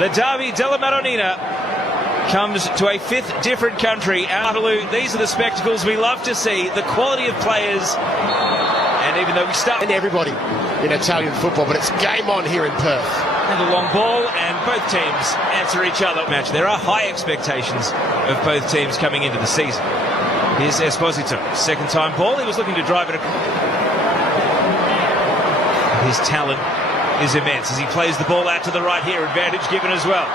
The Derby della Madonnina comes to a fifth different country. Waterloo, these are the spectacles we love to see, the quality of players. And even though we start... And everybody in Italian football, but it's game on here in Perth. And a long ball, and both teams answer each other. There are high expectations of both teams coming into the season. Here's Esposito, second time ball, he was looking to drive it. His talent is immense as he plays the ball out to the right here, advantage given as well.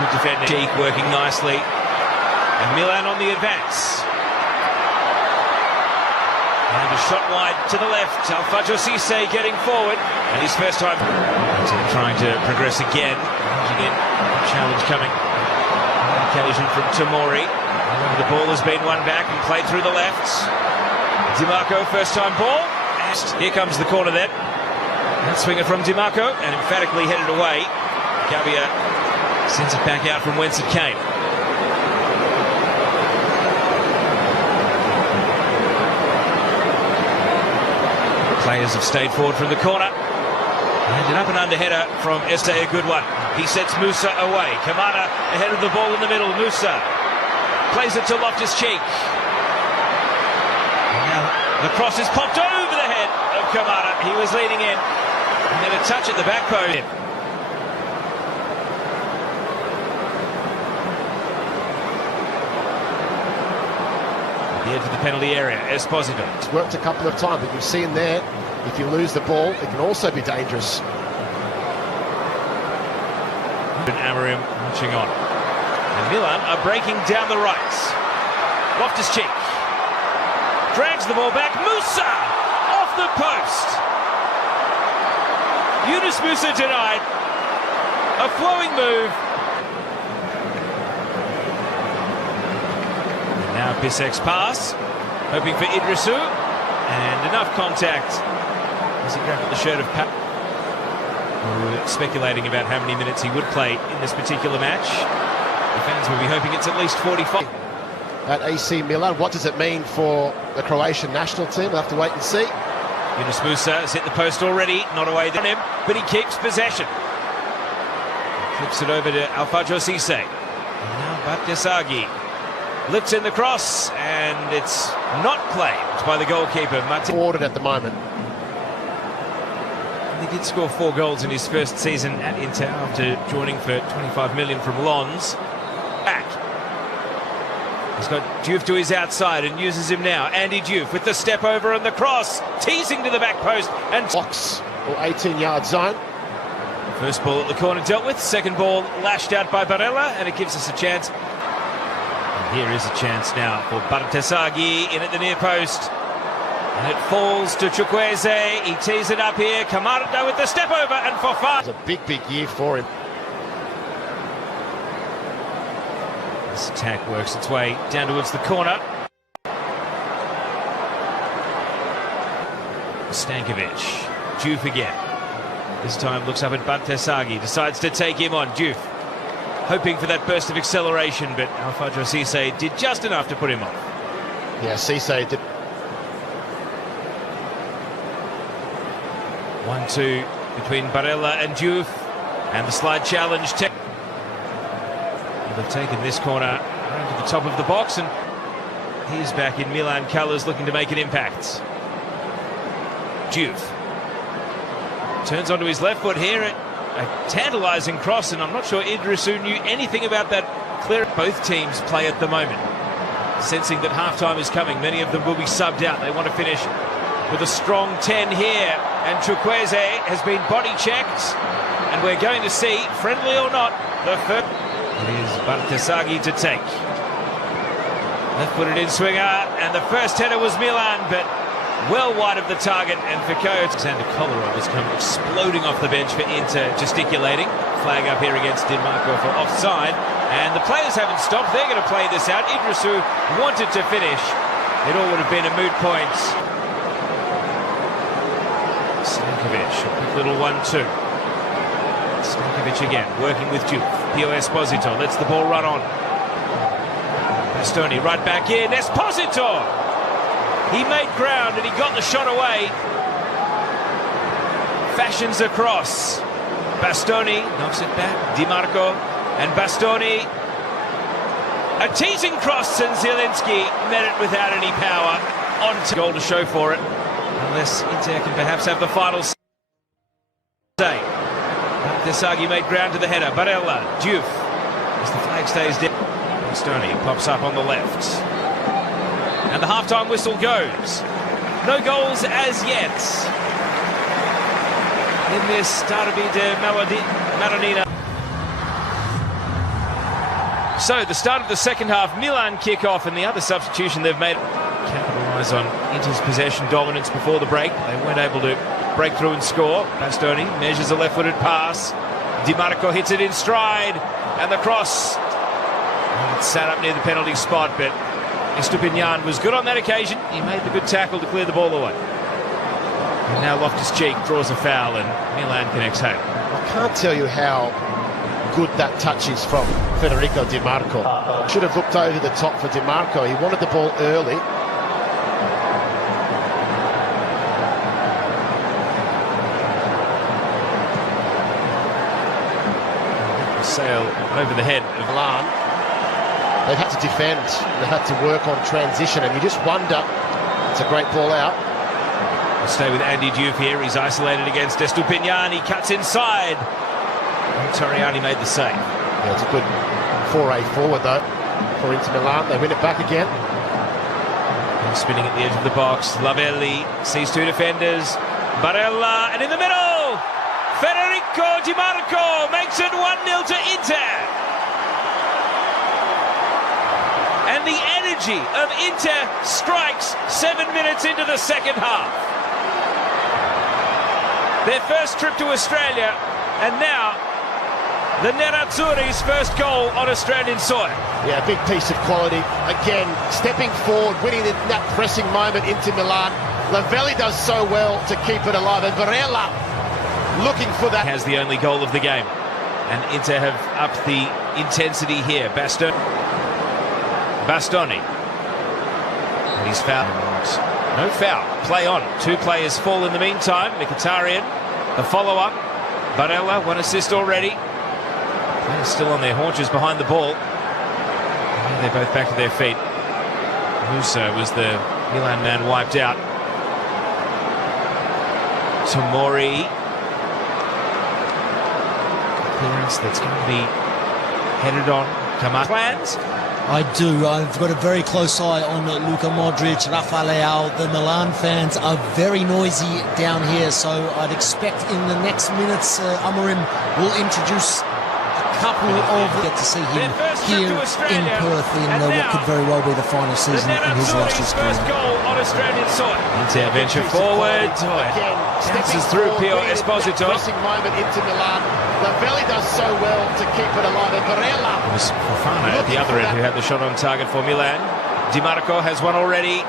Good defending. Cheek working nicely. And Milan on the advance. And a shot wide to the left. Alfredo Cisse getting forward. And his first time trying to progress again. Again, challenge coming. Occasion from Tomori. The ball has been won back and played through the left. DiMarco, first time ball. And here comes the corner then. And swinger from DiMarco and emphatically headed away. Gabbia sends it back out from whence it came. Players have stayed forward from the corner. And an up and under header from Este, a good one. He sets Musa away. Kamada ahead of the ball in the middle. Musa plays it to Loftus-Cheek. Now the cross is popped over the head of Kamada. He was leaning in. And then a touch at the back post. The edge of the penalty area. Esposito. It's worked a couple of times, but you've seen there, if you lose the ball, it can also be dangerous. Amarim marching on. And Milan are breaking down the right. Loftus-Cheek drags the ball back. Musa off the post. Yunus Musa denied. A flowing move. And now Bissek's pass. Hoping for Idrissou. And enough contact as he grabbed the shirt of Pat. We were speculating about how many minutes he would play in this particular match. The fans will be hoping it's at least 45. At AC Milan, what does it mean for the Croatian national team? We'll have to wait and see. Yunus Musa has hit the post already, not away from him, but he keeps possession. Flips it over to Alfredo Cisse. And now Battesaghi lifts in the cross, and it's not claimed by the goalkeeper. Ordered at the moment. He did score 4 goals in his first season at Inter after joining for 25 million from Lons. Back. He's got Diouf to his outside and uses him now. Andy Diouf with the step over and the cross, teasing to the back post and box or 18-yard zone. First ball at the corner dealt with. Second ball lashed out by Barella, and it gives us a chance. And here is a chance now for Battesaghi in at the near post. And it falls to Chukwueze. He tees it up here. Kamada with the step over and for fun. It's a big, big year for him. This attack works its way down towards the corner. Stankovic. Diouf again. This time looks up at Battesaghi. Decides to take him on. Diouf hoping for that burst of acceleration, but Alfredo Cisse did just enough to put him off. Yeah, Cisse did. 1-2 between Barella and Diouf, and the slide challenge. They've taken this corner around to the top of the box, and he's back in Milan colours looking to make an impact. Diouf turns onto his left foot here. A tantalising cross, and I'm not sure Idrissou knew anything about that clear. Both teams play at the moment, sensing that half-time is coming. Many of them will be subbed out. They want to finish with a strong 10 here, and Chukwueze has been body checked, and we're going to see, friendly or not, the first. It is Battesaghi to take. Left-footed in-swinger, and the first header was Milan, but well wide of the target, and Foucault. Alexander Kolarov has come exploding off the bench for Inter, gesticulating. Flag up here against DiMarco for offside, and the players haven't stopped. They're going to play this out. Idrissou wanted to finish. It all would have been a moot point. Stankovic, a quick little 1-2. Stankovic again, working with Diouf. Pio Esposito lets the ball run on. Bastoni right back in. Esposito! He made ground and he got the shot away. fashions a cross. Bastoni knocks it back. Di Marco and Bastoni. A teasing cross, and Zielinski met it without any power. On to goal to show for it. Unless Inter can perhaps have the final say. Desagi made ground to the header. Barella, Diouf. As the flag stays down. Bastoni pops up on the left. And the half-time whistle goes. No goals as yet in this Derby de Maradona. So the start of the second half, Milan kick off, and the other substitution they've made capitalise on Inter's possession dominance before the break. They weren't able to break through and score. Bastoni measures a left-footed pass. Di Marco hits it in stride, and the cross. It's sat up near the penalty spot, but Estupinian was good on that occasion. He made the good tackle to clear the ball away. And now Loftus-Cheek draws a foul, and Milan can exhale. I can't tell you how good that touch is from Federico Di Marco. Should have looked over the top for Di Marco. He wanted the ball early. Sail over the head of Milan. They've had to defend. They've had to work on transition, and you just wonder. It's a great ball out. We'll stay with Andy Diouf here. He's isolated against Estupinian. He cuts inside. And Torriani made the save. Yeah, it's a good foray forward, though, for Inter Milan. They win it back again. And spinning at the edge of the box. Lavelli sees two defenders. Barella, and in the middle, Federico Di Marco makes it 1-0 to Inter. And the energy of Inter strikes 7 minutes into the second half. Their first trip to Australia, and now the Nerazzurri's first goal on Australian soil. Yeah, big piece of quality. Again, stepping forward, winning in that pressing moment into Milan. Lavelli does so well to keep it alive, and Barella looking for that. Has the only goal of the game, and Inter have upped the intensity here. Bastoni. And he's fouled. No foul. Play on. Two players fall in the meantime. Mkhitaryan, the follow-up. Barella, one assist already. Players still on their haunches behind the ball. And they're both back to their feet. Musa was the Milan man wiped out. Tomori. Clearance that's going to be headed on. Come up. Plans? I do. I've got a very close eye on Luka Modric, Rafa Leao. The Milan fans are very noisy down here, so I'd expect in the next minutes Amorim will introduce a couple of... Get to see him here in Perth in what could very well be the final season in his illustrious career. First goal on Australian soil. Inter venture forward. Bounces through Pio Esposito. Pressing moment into Milan. Lavelli does so well to keep it alive, and Barella. It was Fofana at the other end who had the shot on target for Milan. Di Marco has one already.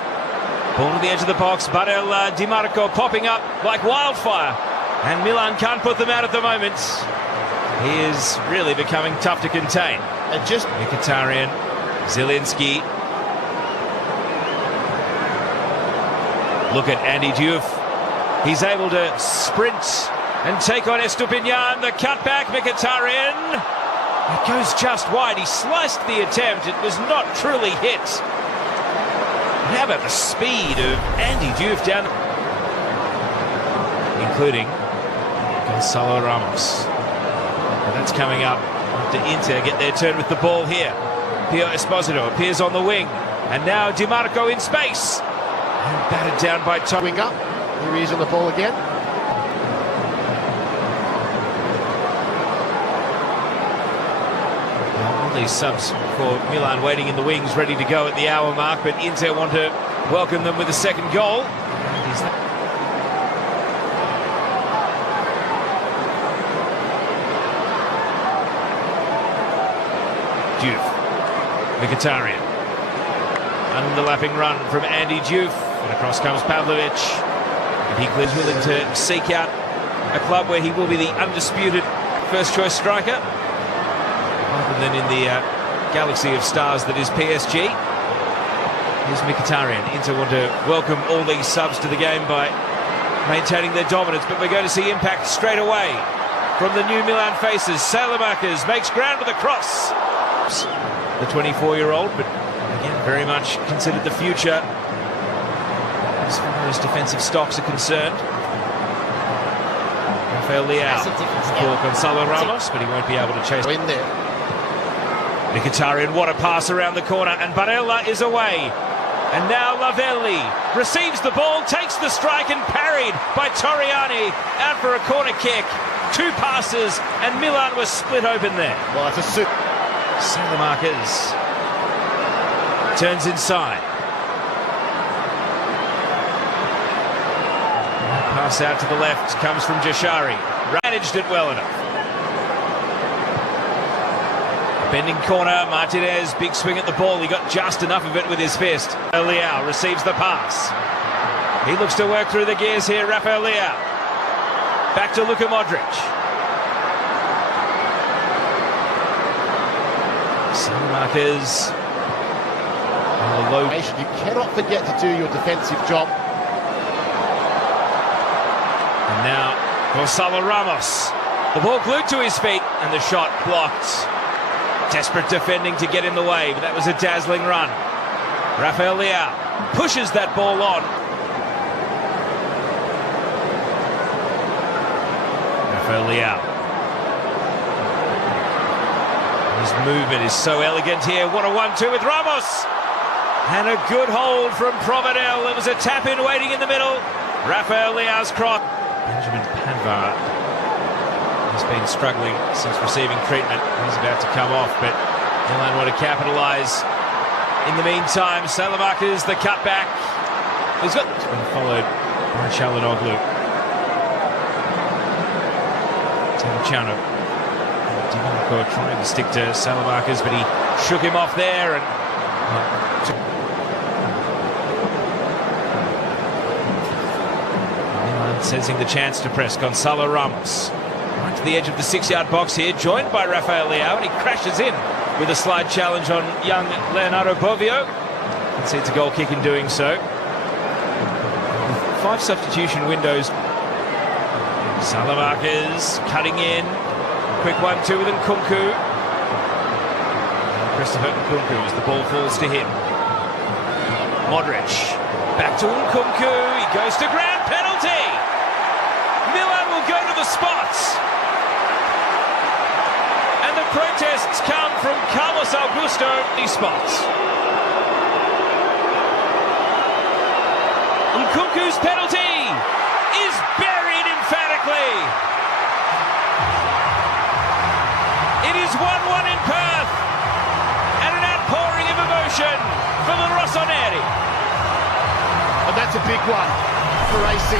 Ball to the edge of the box. Barella, Di Marco popping up like wildfire. And Milan can't put them out at the moment. He is really becoming tough to contain. And just Mkhitaryan, Zielinski. Look at Andy Diouf. He's able to sprint and take on Estupinian. The cutback, Mkhitaryan. It goes just wide. He sliced the attempt. It was not truly hit. How about the speed of Andy Diouf down, including Gonzalo Ramos. And that's coming up after Inter get their turn with the ball here. Pio Esposito appears on the wing. And now Di Marco in space. And battered down by Tom. wing up. Here he is on the ball again. All these subs for Milan waiting in the wings, ready to go at the hour mark, but Inter want to welcome them with a second goal. Diouf, Mkhitaryan, underlapping run from Andy Diouf, and across comes Pavlovic, and he is willing to seek out a club where he will be the undisputed first choice striker, rather than in the galaxy of stars that is PSG. Here's Mkhitaryan. Inter want to welcome all these subs to the game by maintaining their dominance, but we're going to see impact straight away from the new Milan faces. Salamakers makes ground with a cross. The 24-year-old, but again, very much considered the future as far as defensive stocks are concerned. Rafael Leao for Gonzalo Ramos, but he won't be able to chase In there. Mkhitaryan, what a pass around the corner, and Barella is away. And now Lavelli receives the ball, takes the strike, and parried by Torriani out for a corner kick. Two passes, and Milan was split open there. Well, it's a suit. Salamakers turns inside. Pass out to the left comes from Jashari. Managed it well enough. Bending corner, Martinez, big swing at the ball. He got just enough of it with his fist. Leao receives the pass. He looks to work through the gears here, Rafael Leao. Back to Luka Modric. Salamakers. You cannot forget to do your defensive job. And now Gonzalo Ramos. The ball glued to his feet and the shot blocked. Desperate defending to get in the way, but that was a dazzling run. Rafael Leao pushes that ball on. Rafael Leao. His movement is so elegant here. What a 1-2 with Ramos. And a good hold from Provedel. There was a tap-in waiting in the middle. Rafael Leao's cross. Benjamin Pavard has been struggling since receiving treatment. He's about to come off, but Milan want to capitalise. In the meantime, Salamakers, the cutback. He's been followed by Çalhanoğlu. Temiciano. Divock trying to stick to Salamakers, but he shook him off there. And Milan sensing the chance to press. Gonzalo Ramos. Right to the edge of the 6-yard box here, joined by Rafael Leao, and he crashes in with a slide challenge on young Leonardo Bovio. Concedes a goal kick in doing so. 5 substitution windows. Salamakers cutting in. Quick 1-2 with Nkunku. Christopher Nkunku as the ball falls to him. Modric. Back to Nkunku. He goes to ground. Penalty! Milan will go to the spots. And the protests come from Carlos Augusto. These spots. Nkunku's penalty is buried emphatically. It is 1-1 in Perth. And an outpouring of emotion from the Rossoneri. And that's a big one for AC.